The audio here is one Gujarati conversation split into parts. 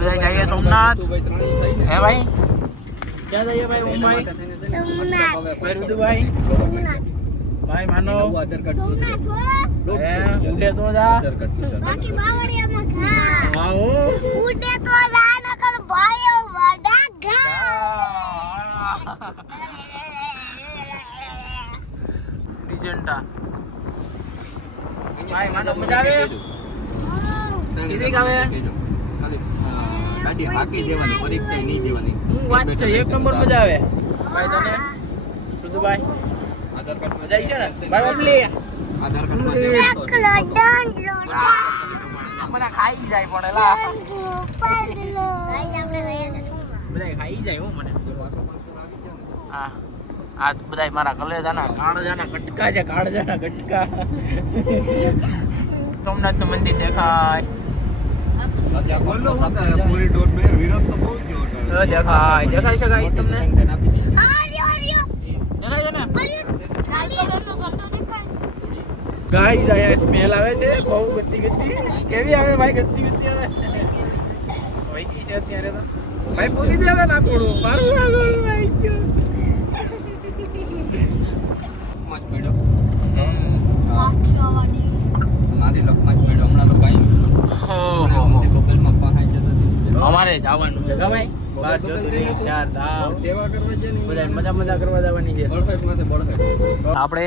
બધા જઈએ સોમનાથ હે ભાઈ ક્યાં જઈએ ભાઈ ઓમ ભાઈ સોમનાથ ભાઈ રુદુભાઈ સોમનાથ ભાઈ માનો સોમનાથ હે ઉડે તો જા બાકી બાવળિયામાં ખા આવો ઉડે તો જા નકર ભાઈઓ વડા ગા ડિસેન્ટા ભાઈ માનો મજા આવે કેવી આવે ગાડી હાકી દેવાની પરીક્ષા નહીં દેવાની હું વાત છે એક નંબર મજા આવે ભાઈ તને રુદુભાઈ આધાર કાર્ડ મજા આવી છે ને ભાઈ બબલી આધાર કાર્ડ માં એકલો દંડ મને ખાઈ જાય પણ એલા પડલો ગાઈસ આપણે રહ્યા છે સોમનાથ બધા ખાઈ જાય હો મને હા આ બધા મારા કલેજાના કાળજાના કટકા છે કાળજાના કટકા સોમનાથનું મંદિર દેખાય कॉरिडोर में विरोध तो बहुत ही होता है। દેખાય દેખાય છે ગાઈસ તમને આર્યો દેખાય છે ને ખાલી કલરનો શર્ટ દેખાય ગાઈસ આયા સ્મેલ આવે છે બહુ ગતી ગતી કેવી આવે ભાઈ ગતી ગતી આવે ભાઈ કી છે અત્યારે તો ભાઈ પોગી દેવા ના કોડો મારું આગળ ભાઈ ગયો પાંચ પીડો કાઠિયાવાડી મારી લોક પાંચ પીડો હમણાં તો ભાઈ ગોકલમાં પહાઈ જતો અમારે જવાનું છે ભાઈ 12 જ્યોતિર્લિંગ 4 ધામ સેવા કરવા છે ને બધા મજા કરવા જવાની છે બળફેટ માં બળફેટ આપણે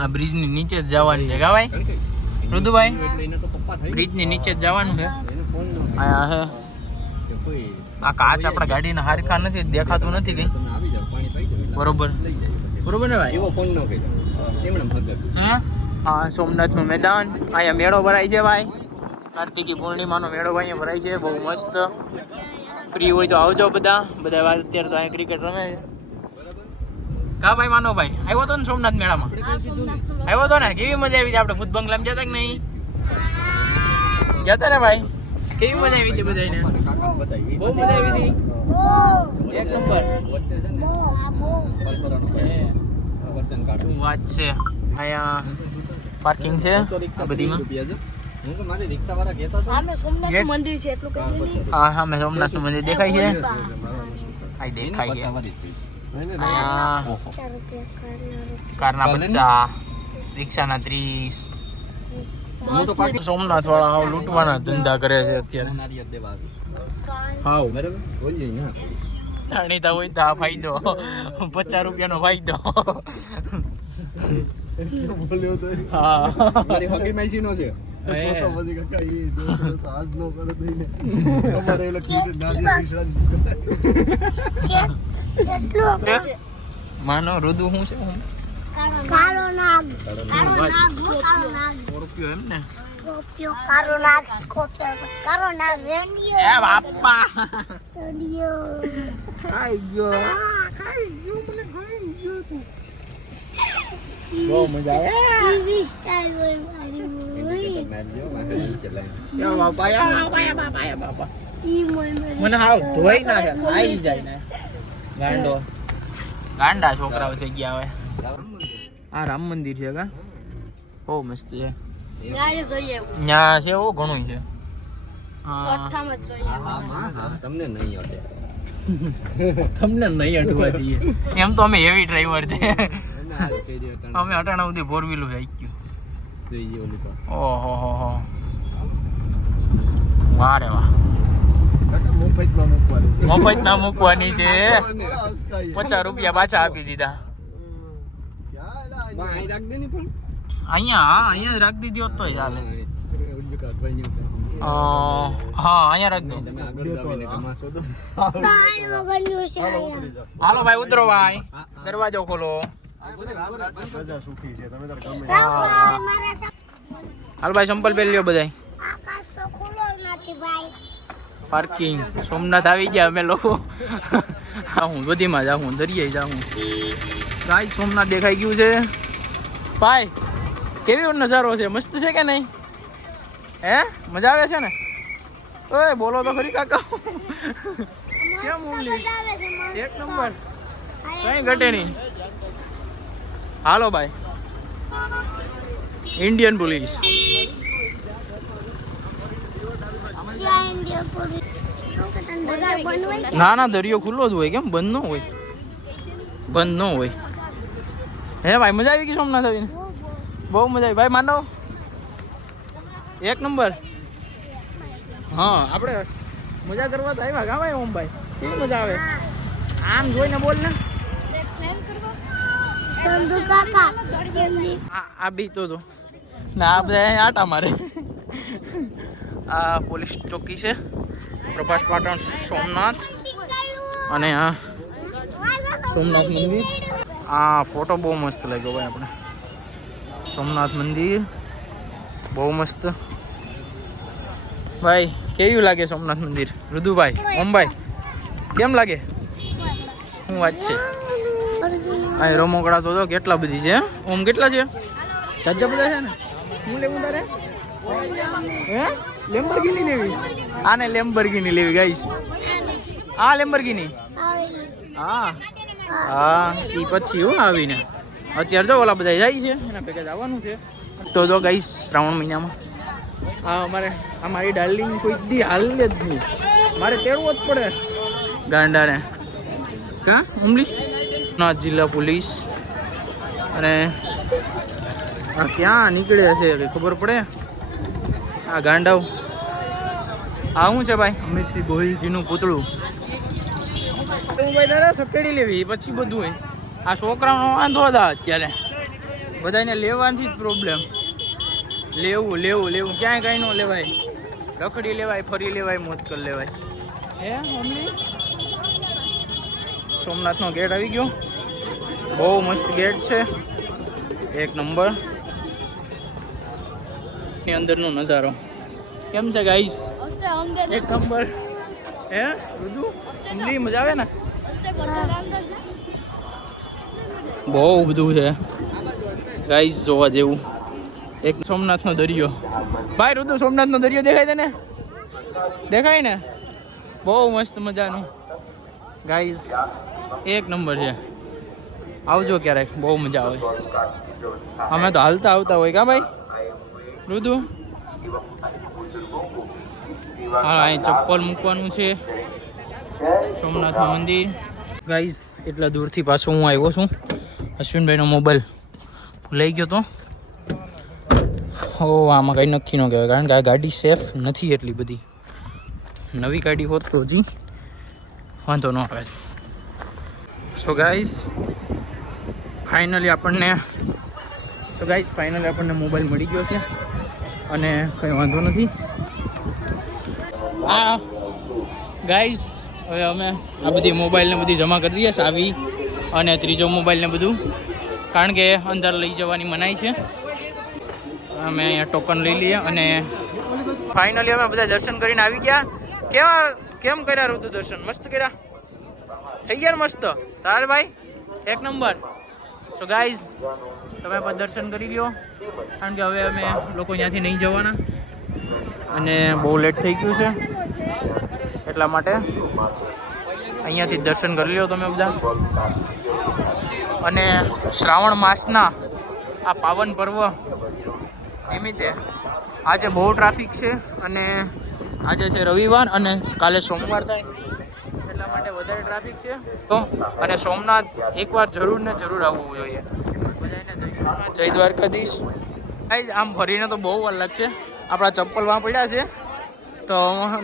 આ બ્રિજ ની નીચે જ જવાનું છે કા ભાઈ રુદુભાઈ એને તો પપ્પા થઈ બ્રિજ ની નીચે જ જવાનું છે એને ફોન નો આયા હે કે કોઈ આ કાચ આપણા ગાડીના હારખા નથી દેખાતું નથી કઈ તમે આવી જાવ પાણી પી જાવ બરોબર લઈ જાય બરોબર ને ભાઈ એવો ફોન નો કર્યો એમણે ભગત હે હા સોમનાથનું મેદાન અહીંયા મેળો ભરાય છે ભાઈ કાર્તિકી પૂર્ણિમાનો મેળો ભાઈ અહીંયા ભરાય છે બહુ મસ્ત ફ્રી હોય તો આવજો બધા અત્યારે તો અહીંયા ક્રિકેટ રમે છે કા ભાઈ માનો ભાઈ આવ્યો તો ને સોમનાથ મેળામાં આવ્યો તો ને કેવી મજા આવી આપણે ભૂત બંગલામાં જતા કે નહીં જતા ને ભાઈ કેવી મજા આવી હતી બધાને કાકા બતાવી બહુ મજા આવી હતી એક નંબર વચ્ચે છે ને પરપરાનો વર્તન કાઢો શું વાત છે અહીંયા પાર્કિંગ છે આ બધીમાં હું તો મારી રિક્ષા વાળા કહેતા હતા આમે સોમનાથ મંદિર છે એટલું કહી દીધી હા સામે સોમનાથનું મંદિર દેખાય છે આ દેખાય છે અહીંયા 4 રૂપિયા કારના 50 રિક્ષાના 30 હું તો પાટી સોમનાથ વાળા હાવ લૂંટવાના ધંધા કરે છે અત્યારે નારિયેળ દેવા આવી હાવ બરાબર બોલીએ ને જાણીતા હોય તો આ ફાયદો 50 રૂપિયાનો ફાયદો बोले तो હા મારી હોકી મેચીનો છે तो बजे का ये तो आज नो कर नहीं ने हमारे लोग क्रिकेट नारियल मिश्रण કેટલું માનો રુદુ શું છે હું કાળો નાગ કાળો નાગ રૂપિયો એમ ને સ્કોર્પિયો કાળો નાગ સ્કોર્પિયો કાળો નાગ ઝેન્ડિયો એ બાપા ઝેન્ડિયો ખાઈ ગયો મને ખાઈ ગયો બહુ મજા આવે ટીવી સ્ટાઈલ હોય મારી યા બાપા યા બાપા ઈ મોય મને હાવ ધોઈ નાખે ખાઈ જાય ને ગાંડા છોકરાઓ થઈ ગયા હવે આ રામ મંદિર છે કા બહુ મસ્ત છે ગાય જોઈએ ત્યાં છે ઓ ઘણું છે હા સઠ્ઠામાં જોઈએ હા હા તમને નહીં અટે તમને નહીં અટવા દઈએ એમ તો અમે હેવી ડ્રાઈવર છે અમે અટાણા સુધી 4 વ્હીલર આવી ગયું ઓહો હો હો વાહ રે વાહ મફતમાં મૂકવાની છે 50 રૂપિયા પાછા આપી દીધા અહીંયા જ રાખી દીધી હોત તો ચાલે હા અહીંયા રાખ દો કાળ વગરનું છે અહીંયા. હાલો ભાઈ ઉતરો ભાઈ દરવાજો ખોલો રામભાઈ, મારા હાલ ભાઈ સંપલ પહેરી લ્યો બધાય આકાશ તો ખુલ્લો જ નથી ભાઈ. પાર્કિંગ સોમનાથ આવી ગયા અમે લોકો હું બધીમાં જાઉં દરિયાઈ જાઉં ગાય સોમનાથ દેખાઈ ગયું છે ભાઈ કેવી નજારો છે મસ્ત છે કે નહીં હે મજા આવે છે ને ઓય બોલો તો ખરી કાકા કેમ ઉમલી મજા આવે છે, મસ્ત. એક નંબર કઈ ઘટે નહીં હાલો ભાઈ ઇન્ડિયન પોલીસ ક્યાં ઇન્ડિયા પોલીસ? ના ના દરિયો ખુલ્લો જ હોય, કેમ બંધ ન હોય? બંધ ન હોય. હે ભાઈ મજા આવી ગઈ સોમનાથ આવીને? બહુ મજા આવી ભાઈ. માનવ એક નંબર. હા આપણે મજા કરવા તો આવ્યા કા ભાઈ ઓમભાઈ? કેવી મજા આવે? આમ જોઈને બોલ ને. આ બી તો ના આ બધા અહીં આટા મારે. આ પોલીસ ચોકી છે પ્રભાસ પાટણ સોમનાથ, અને આ સોમનાથ મંદિર. આ ફોટો બહુ મસ્ત લાગ્યો ભાઈ આપણે. સોમનાથ મંદિર બહુ મસ્ત ભાઈ. કેવું લાગે સોમનાથ મંદિર રુદુભાઈ, ઓમભાઈ કેમ લાગે? શું વાત છે? આ રમકડા તો કેટલા બધી છે. ઓમ કેટલા છે? ચાચા બધા છે ને. શું લેવું તારે? હે લેમ્બોર્ગિની લેવી? આને લેમ્બોર્ગિની લેવી ગાઈસ. આ લેમ્બોર્ગિની હા હા એ પછી હું આવીને અત્યારે તો ઓલા બધા જાય છે એના ભેગા જવાનું છે. તો જો ગાઈસ શ્રાવણ મહિનામાં હા અમારી ડાર્લિંગ કોઈ દી હાલે જ નહીં, મારે તેડવો જ પડે ગાંડાને. કા ઉમલી ના જિલ્લા પોલીસ અને આ ક્યાં નીકળે છે કંઈ ખબર પડે? આ ગાંડાઓ આ શું છે ભાઈ? અમિતસિંહ ગોહિલજીનું પૂતળું. ભાઈ દાદા સકેડી લેવી પછી બધું હોય. આ છોકરાનો વાંધો હતા અત્યારે, બધાને લેવાથી જ પ્રોબ્લેમ. લેવું ક્યાંય કાંઈ ન લેવાય. રખડી લેવાય, ફરી લેવાય, મોજ કરી લેવાય. હે મમ્મી સોમનાથનો ગેટ આવી ગયો. બહુ મસ્ત ગેટ છે, એક નંબર. ની અંદરનો નજારો કેમ છે ગાઈસ? એક નંબર. હે બધું અમલી મજા આવે ને? બહુ બધું છે ગાઈસ જોવા જેવું. એક સોમનાથનો દરિયો ભાઈ. રુદુ સોમનાથનો દરિયો દેખાય તને? દેખાય ને? બહુ મસ્ત મજાનું ગાઈસ, એક નંબર છે. આવજો ક્યારેક, બહુ મજા આવે. અમે તો હાલતા આવતા હોય કા ભાઈ રુદુ? હા અહીં ચપ્પલ મૂકવાનું છે સોમનાથનું મંદિર. ગાઈસ એટલા દૂરથી પાછો હું આવ્યો છું. અશ્વિનભાઈનો મોબાઈલ ભૂલાઈ ગયો તો. આમાં કંઈ નક્કી ન કહેવાય, કારણ કે આ ગાડી સેફ નથી એટલી બધી. નવી ગાડી હોત તો હજી વાંધો ન આવે. સો ગાઈસ ફાઇનલી આપણને મોબાઈલ મળી ગયો છે અને કંઈ વાંધો નથી. આ ગાઈસ હવે અમે આ બધી મોબાઈલને બધી જમા કરી દઈએ આવી, અને ત્રીજો મોબાઈલને બધું, કારણ કે અંદર લઈ જવાની મનાઈ છે. અમે અહીંયા ટોકન લઈ લઈએ અને ફાઇનલી અમે બધા દર્શન કરીને આવી ગયા. કેમ કર્યા ઋતુ દર્શન? મસ્ત કર્યા? થઈ ગયા ને મસ્ત? તારે ભાઈ એક નંબર. સો ગાઈઝ તમે પણ દર્શન કરી લ્યો, કારણ કે હવે અમે લોકો ત્યાંથી નહીં જવાના અને બહુ લેટ થઈ ગયું છે, એટલા માટે અહીંયાથી દર્શન કરી લ્યો તમે બધા. અને શ્રાવણ માસના આ પાવન પર્વ નિમિત્તે આજે બહુ ટ્રાફિક છે, અને આજે છે રવિવાર અને કાલે સોમવાર થાય, એટલા માટે વધારે ટ્રાફિક છે. તો અને સોમનાથ એકવાર જરૂર ને જરૂર આવવું જોઈએ બધાને. જય દ્વારકાધીશ. આમ ફરીને તો બહુ વાર લાગશે. આપણા ચપ્પલ વાં પડ્યા છે, તો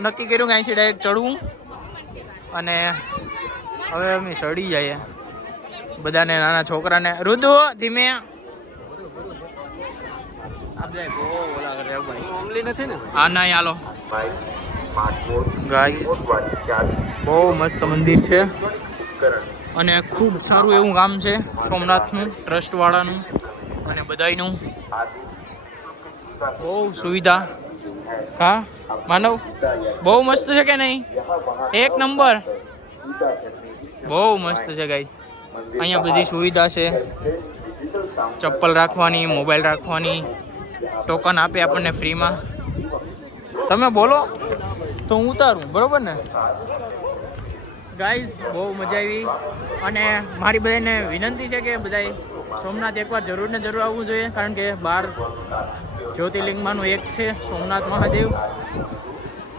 નક્કી કર્યું કે અહીંથી ડાયરેક્ટ ચડવું, અને હવે અમે ચડી જઈએ. બધાને નાના છોકરાને રુદુ ધીમે હા ના હાલો ગાઈસ. બહુ મસ્ત મંદિર છે અને ખૂબ સારું એવું કામ છે સોમનાથનું, ટ્રસ્ટવાળાનું અને બધાયનું. બહુ સુવિધા. હા માનવ બહુ મસ્ત છે કે નહીં? એક નંબર. બહુ મસ્ત છે ગાઈસ. અહીંયા બધી સુવિધા છે, ચપ્પલ રાખવાની, મોબાઈલ રાખવાની, ટોકન આપે આપણને ફ્રીમાં. તમે બોલો તો હું ઉતારું, બરોબર ને ગાઈઝ? બહુ મજા આવી. અને મારી બધાને વિનંતી છે કે બધાય સોમનાથ એકવાર જરૂર ને જરૂર આવવું જોઈએ, કારણ કે 12 જ્યોતિર્લિંગમાંનું એક છે સોમનાથ મહાદેવ.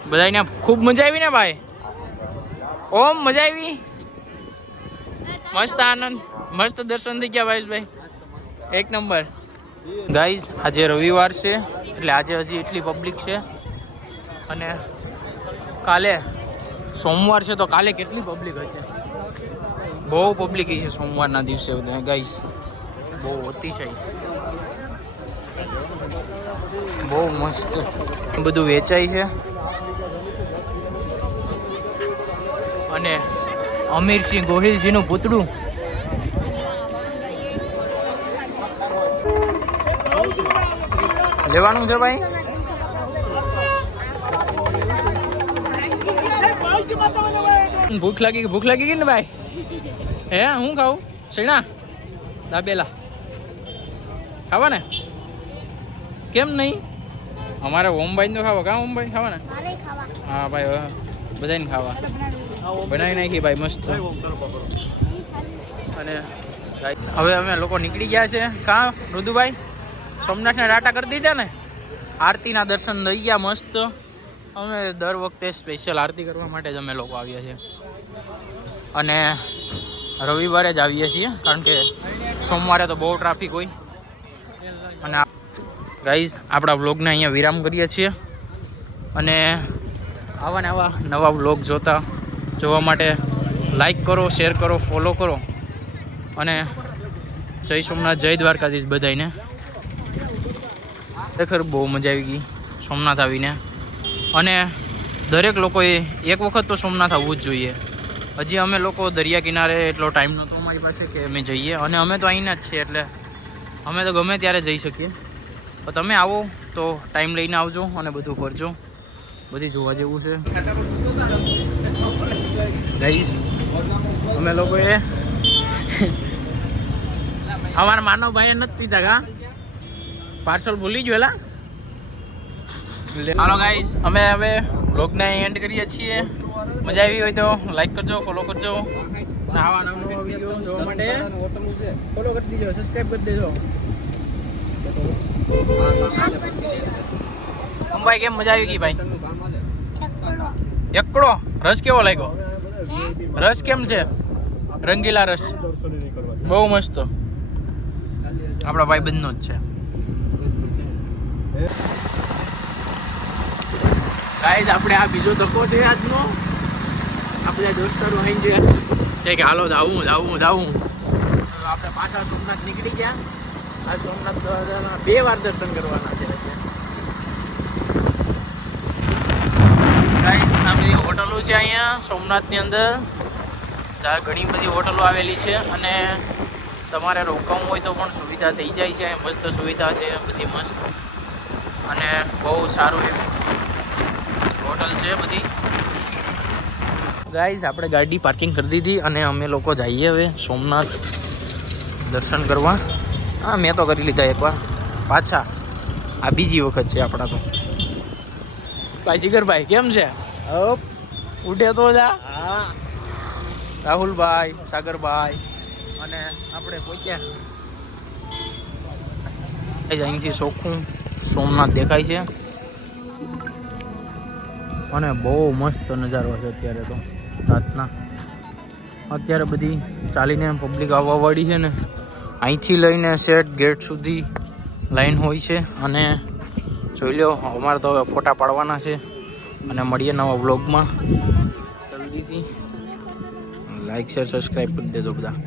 બધાને ખૂબ મજા આવી ને ભાઈ? ઓમ મજા આવી? મસ્ત આનંદ, મસ્ત દર્શન થઈ ગયા ભાઈ. એક નંબર. ગાઈઝ આજે રવિવાર છે એટલે આજે હજી એટલી પબ્લિક છે અને કાલે સોમવાર છે તો કાલે કેટલી પબ્લિક હશે. બહુ પબ્લિક છે સોમવારના દિવસે ગાઈઝ, બહુ અતિશય, બહુ મસ્ત બધું વેચાય છે. અને અમીરસિંહ ગોહિલજીનું પૂતળું લેવાનું છે ભાઈ. ભૂખ લાગી ગઈ ને ભાઈ? હે હું ખાવું? શેણા દાબેલા ખાવા ને? કેમ નહીં? અમારે ઓમભાઈ તો ખાવા. કા ઓમભાઈ ખાવા ને? હા ભાઈ બધાને ખાવા બનાવી નાખી ભાઈ મસ્ત. અને હવે અમે લોકો નીકળી ગયા છે. કા રુદુભાઈ? સોમનાથના ટાટા કરી દીધા ને? આરતીના દર્શન લઈ ગયા મસ્ત. અમે દર વખતે સ્પેશિયલ આરતી કરવા માટે જ અમે લોકો આવીએ છીએ અને રવિવારે જ આવીએ છીએ કારણ કે સોમવારે તો બહુ ટ્રાફિક હોય. અને ગાઈઝ આપણા વ્લોગને અહીંયા વિરામ કરીએ છીએ અને આવા ને આવા નવા વ્લોગ જોવા માટે લાઈક કરો, શેર કરો, ફોલો કરો અને જય સોમનાથ, જય દ્વારકાધીશ બધાને. ખરેખર બહુ મજા આવી ગઈ સોમનાથ આવીને અને દરેક લોકોએ એક વખત તો સોમનાથ આવવું જ જોઈએ. હજી અમે લોકો દરિયા કિનારે એટલો ટાઈમ નહોતો અમારી પાસે કે અમે જઈએ અને અમે તો અહીંના જ છીએ એટલે અમે તો ગમે ત્યારે જઈ શકીએ. તો તમે આવો તો ટાઈમ લઈને આવજો અને બધું કરજો, બધી જોવા જેવું છે. ગાઈસ અમે લોકોએ અમારા માનવભાઈએ નથી પીતા કા પાર્સલ ભૂલી ગયો એલા. હાલો ગાઈસ અમે હવે વ્લોગને એન્ડ કરીએ છીએ. મજા આવી હોય તો લાઈક કરજો, ફોલો કરજો. આવા નવા વિડીયો જોવા માટે ફોલો કરી દેજો, સબસ્ક્રાઇબ કરી દેજો. ભાઈ કેમ મજા આવી ગઈ ભાઈ? એકડો રસ કેવો લાગ્યો? રસ કેમ છે? રંગીલા રસ બહુ મસ્ત. આપણા ભાઈ બંધનો જ છે. ગાઈઝ આપણે આ બીજો ધક્કો છે આજનો. આપણે દોસ્તારો અહીં જોયા કે હાલો જાવું. આપણે પાછા સોમનાથ નીકળી ગયા. આ સોમનાથ 2 વાર દર્શન કરવાના છે. ગાઈઝ આ બધી હોટલો છે અહીંયા સોમનાથની અંદર. ઘણી બધી હોટલો આવેલી છે અને તમારે રોકાવું હોય તો પણ સુવિધા થઈ જાય છે. મસ્ત સુવિધા છે બધી મસ્ત અને બહુ સારું એવી હોટલ છે બધી. ગાઈઝ આપણે ગાડી પાર્કિંગ કરી દીધી અને અમે લોકો જઈએ હવે સોમનાથ દર્શન કરવા. હા મેં તો કરી લીધા એકવાર, પાછા આ બીજી વખત છે આપણા તો. ભાઈ જીગરભાઈ કેમ છે? ઉડે તો જા. રાહુલભાઈ, સાગરભાઈ અને આપણે પહોંચ્યા. અહીંથી ચોખ્ખું સોમનાથ દેખાય છે અને બહુ મસ્ત નજારો છે અત્યારે તો રાતના. અત્યારે બધી ચાલીને પબ્લિક આવવા વાળી છે ને અહીંથી લઈને સેટ ગેટ સુધી લાઈન હોય છે. અને જોઈ લો અમારે તો હવે ફોટા પાડવાના છે અને મળીએ નવા વ્લોગમાં. જલ્દીથી લાઈક શેર સબસ્ક્રાઈબ કરી દેજો બધા.